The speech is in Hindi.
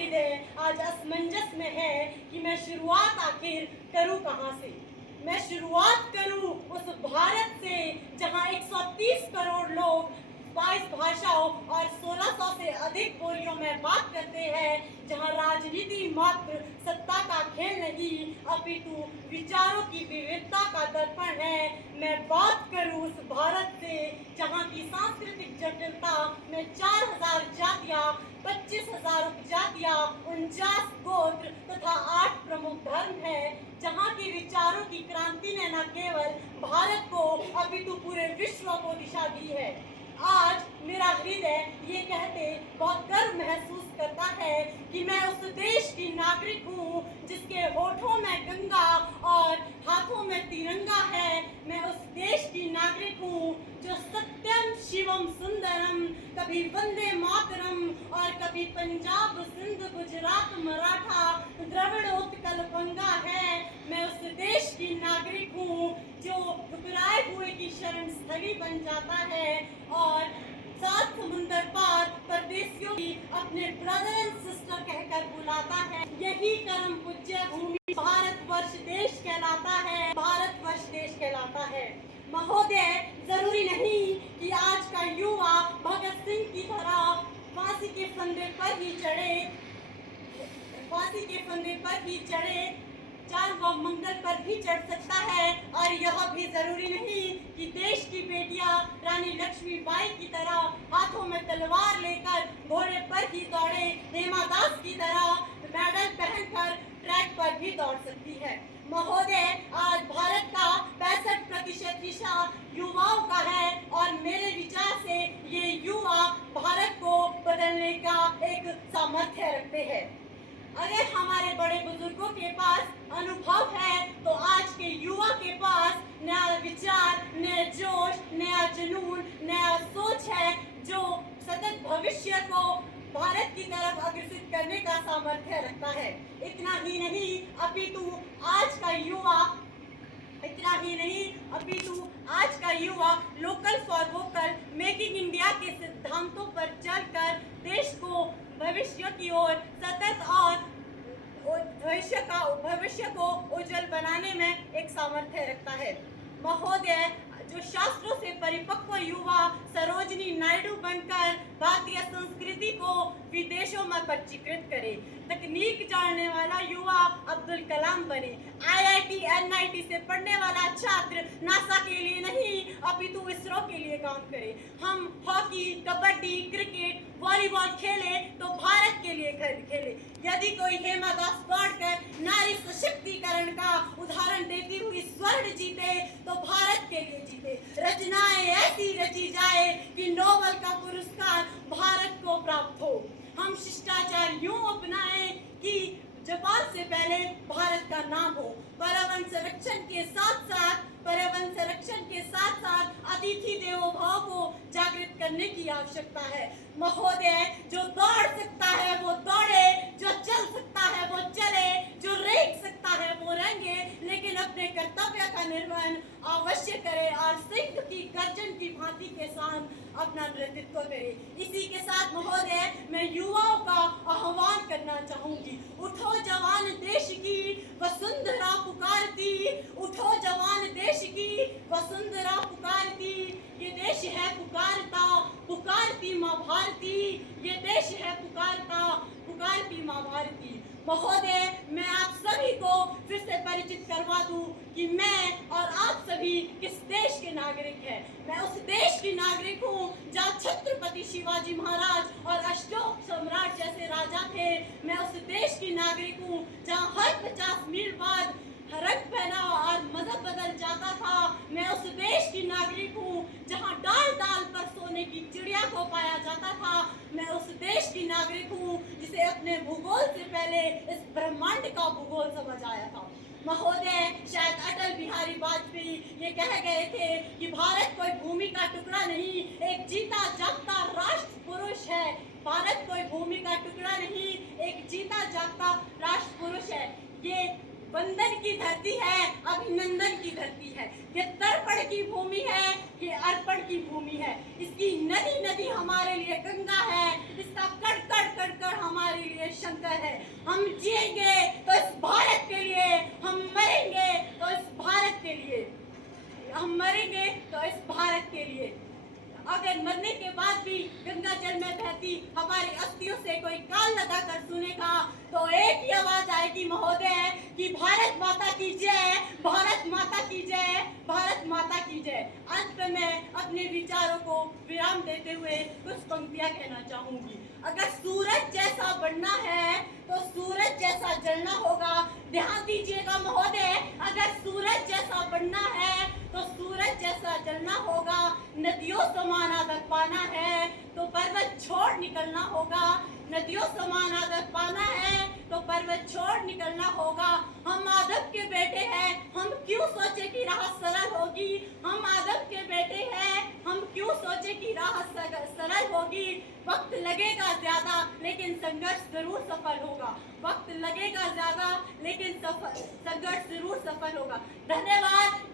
हृदय आज असमंजस में है कि मैं शुरुआत आखिर करूं कहां से। मैं शुरुआत करूं उस भारत से जहां 130 करोड़ लोग 22 भाषाओं और 1600 से अधिक बोलियों में बात करते हैं, जहां राजनीति मात्र सत्ता का खेल नहीं अपितु विचारों की विविधता का दर्पण है। मैं बात करूं उस भारत से जहां की सांस्कृतिक जटिलता में 4000 जातियां, 25,000 उपजातियां, 49 गोत्र तथा 8 प्रमुख धर्म है, जहां की विचारों की क्रांति ने न केवल भारत को अपितु पूरे विश्व को दिशा दी है। आज मेरा हृदय ये कहते बहुत गर्व महसूस करता है कि मैं उस देश की नागरिक हूँ जिसके होठों में गंगा और हाथों में तिरंगा है। मैं उस देश की नागरिक हूँ जो सत्यम शिवम सुंदरम, कभी वंदे मातरम और कभी पंजाब सिंध गुजरात मराठा द्रविड़ उत्कल गंगा है। मैं उस देश की नागरिक हूँ जो ठुकराए हुए की शरण स्थली बन जाता है और 7 समुंदर पार परदेशियों की अपने ब्रदर एंड सिस्टर कहकर बुलाता है। यही कर्म पूज्य भूमि भारतवर्ष देश कहलाता है, भारतवर्ष देश कहलाता है। महोदय, जरूरी नहीं कि आज का युवा भगत सिंह की तरह फांसी के फंदे पर ही चढ़े, चांद व मंगल पर भी चढ़ सकता है। और यह भी जरूरी नहीं कि देश की बेटियां रानी लक्ष्मीबाई की तरह हाथों में तलवार लेकर घोड़े पर ही दौड़े, हेमा दास की तरह मेडल पहनकर ट्रैक पर भी दौड़ सकती है। महोदय, आज भारत का 65% हिस्सा युवाओं का है और मेरे विचार से ये युवा भारत को बदलने का एक सामर्थ्य रखते हैं। अगर हमारे बड़े बुजुर्गों के पास अनुभव है तो आज के युवा के पास नया विचार, नया जोश, नया जुनून, नया सोच है जो सतत भविष्य को भारत की तरफ अग्रसित करने का सामर्थ्य रखता है। इतना ही नहीं अपितु आज का युवा local for vocal, making India के सिद्धांतों पर चलकर देश को भविष्य की ओर सतत और भविष्य को उज्जवल बनाने में एक सामर्थ्य रखता है। महोदय, जो शास्त्रों से परिपक्व युवा सरोजिनी नायडू बनकर भारतीय संस्कृति को विदेशों में पंजीकृत करे, तकनीक जानने वाला युवा अब्दुल कलाम बने, IIT NIT से पढ़ने वाला छात्र नासा के लिए नहीं अपितु इसरो के लिए काम करे, हम हॉकी, कबड्डी, क्रिकेट, वॉलीबॉल खेले तो भारत के लिए खेले। यदि कोई हेमा दास दौड़कर नारी सशक्तिकरण का उदाहरण देती हुई स्वर्ण जीते तो भारत के लिए जीते। रचनाएं ऐसी रची जाए कि नोबेल का पुरस्कार भारत को प्राप्त हो। हम शिष्टाचार यूं अपनाएं कि जापान से पहले भारत का नाम हो। पर्यावरण संरक्षण के साथ साथ अतिथि देवो भव को जागृत करने की आवश्यकता है। महोदय, जो दौड़ सकता है वो दौड़े, जो चल सकता है वो चले, जो रेंग सकता है वो रेंगे, लेकिन अपने कर्तव्य का निर्वहन अवश्य करे और सिंह की गर्जन की भांति के साथ अपना नेतृत्व करे। इसी के साथ महोदय, मैं युवाओं का आह्वान करना चाहूंगी। उठो जवान देश की वसुंधरा पुकारती, उठो जवान देश की वसुंधरा पुकारती, ये देश है पुकारती माँ भारती, ये देश है पुकारती माँ भारती। महोदय, मैं आप सभी को फिर से परिचित करवा दूं कि मैं और आप सभी किस देश के नागरिक हैं। मैं उस देश की नागरिक हूँ जहाँ छत्रपति शिवाजी महाराज और अशोक सम्राट जैसे राजा थे। मैं उस देश की नागरिक हूँ जहाँ हर 50 मील बाद रंग पहनावा और मजहब बदल जाता था। मैं उस देश की नागरिक हूँ जहाँ डाल डाल पर सोने की चिड़िया को पाया जाता था। मैं उस देश की नागरिक हूँ जिसे अपने भूगोल से पहले इस ब्रह्मांड का भूगोल समझ आया था। महोदय, शायद अटल बिहारी वाजपेयी ये कह गए थे कि भारत कोई भूमि का टुकड़ा नहीं, एक जीता जागता राष्ट्र पुरुष है। भारत कोई भूमि का टुकड़ा नहीं, एक जीता जागता राष्ट्र पुरुष है। ये वंदन की धरती है, अभिनंदन की धरती है, ये तर्पण की भूमि है, ये अर्पण की भूमि है। इसकी नदी नदी हमारे लिए गंगा है, इसका कड़ कड़ कड़ कड़ हमारे लिए शंकर हम जिएंगे तो इस भारत के लिए, हम मरेंगे तो इस भारत के लिए, हम मरेंगे तो इस भारत के लिए। अगर मरने के बाद भी गंगा जल में बहती हमारी अस्थियों से कोई कान लगाकर सुनेगा तो एक ही आवाज आएगी महोदय कि भारत माता की जय, भारत माता की जय, भारत माता की जय। अंत में मैं अपने विचारों को विराम देते हुए कुछ पंक्तियां कहना चाहूंगी। अगर सूरज जैसा बनना है तो सूरज जैसा जलना होगा। ध्यान दीजिएगा महोदय, अगर सूरज जैसा बनना है तो सूरज जैसा जलना होगा। नदियों समान आदर पाना है तो पर्वत छोड़ निकलना होगा। नदियों समान आदर पाना है तो पर्वत छोड़ निकलना होगा। हम आदम के बेटे हैं, हम क्यों सोचे कि राह सरल होगी। हम आदम के बेटे हैं, हम क्यों सोचे कि राह सरल होगी। वक्त लगेगा ज्यादा लेकिन संघर्ष जरूर सफल होगा। वक्त लगेगा ज्यादा लेकिन संघर्ष जरूर सफल होगा। धन्यवाद।